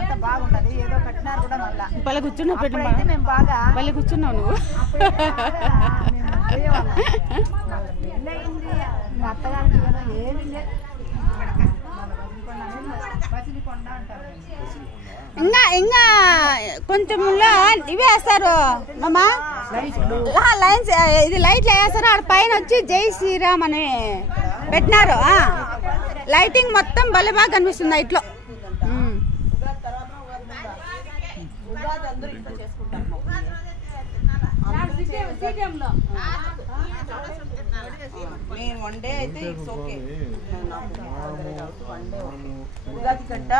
అంత బాగుంటది. ఏదో కట్టినారు కూడా మళ్ళా పల్లె కూర్చున్నావు పెట్టు మేము బాగా పల్లె కూర్చున్నావు నువ్వు. పెళ్ళయింది మా అత్తగారికి ఏమి లేదు. ఇంకా కొంచెంలో ఇవే వేస్తారు మామా లైన్స్, ఇది లైట్లు వేస్తారు. ఆడ పైన వచ్చి జై శ్రీరామ్ అని పెట్టినారు. లైటింగ్ మొత్తం భలే బాగా కనిపిస్తుంది ఇట్లో. నేను వన్ డే అయితే ఇట్స్ ఓకే. ఉగాది గడ్డ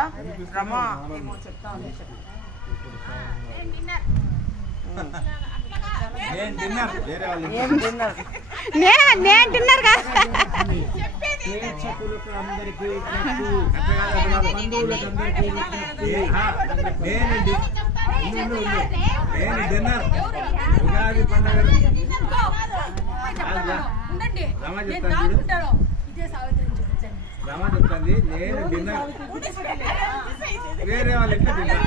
రమా ఏమో చెప్తా ఉంది. నేను డిన్నర్ కాదు. ఉగాది పండుగ రమా చెప్తుంది నేను డిన్నర్ వేరే వాళ్ళ ఇంట్లో తిన్నా.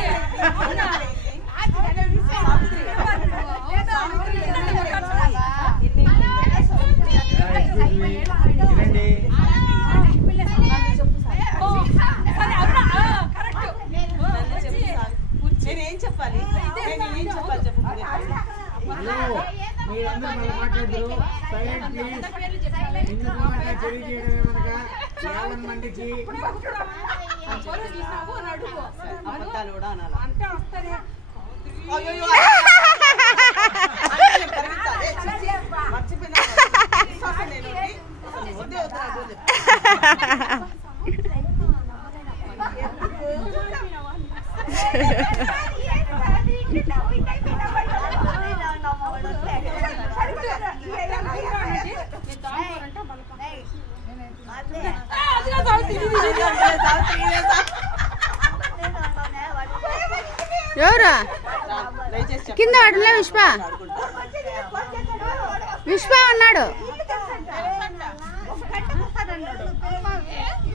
నేనేం చెప్పాలి చెప్పు. అబద్ధాలు కూడా అనాలి. ఎవరు కింద వాడలే? విశ్వ అన్నాడు.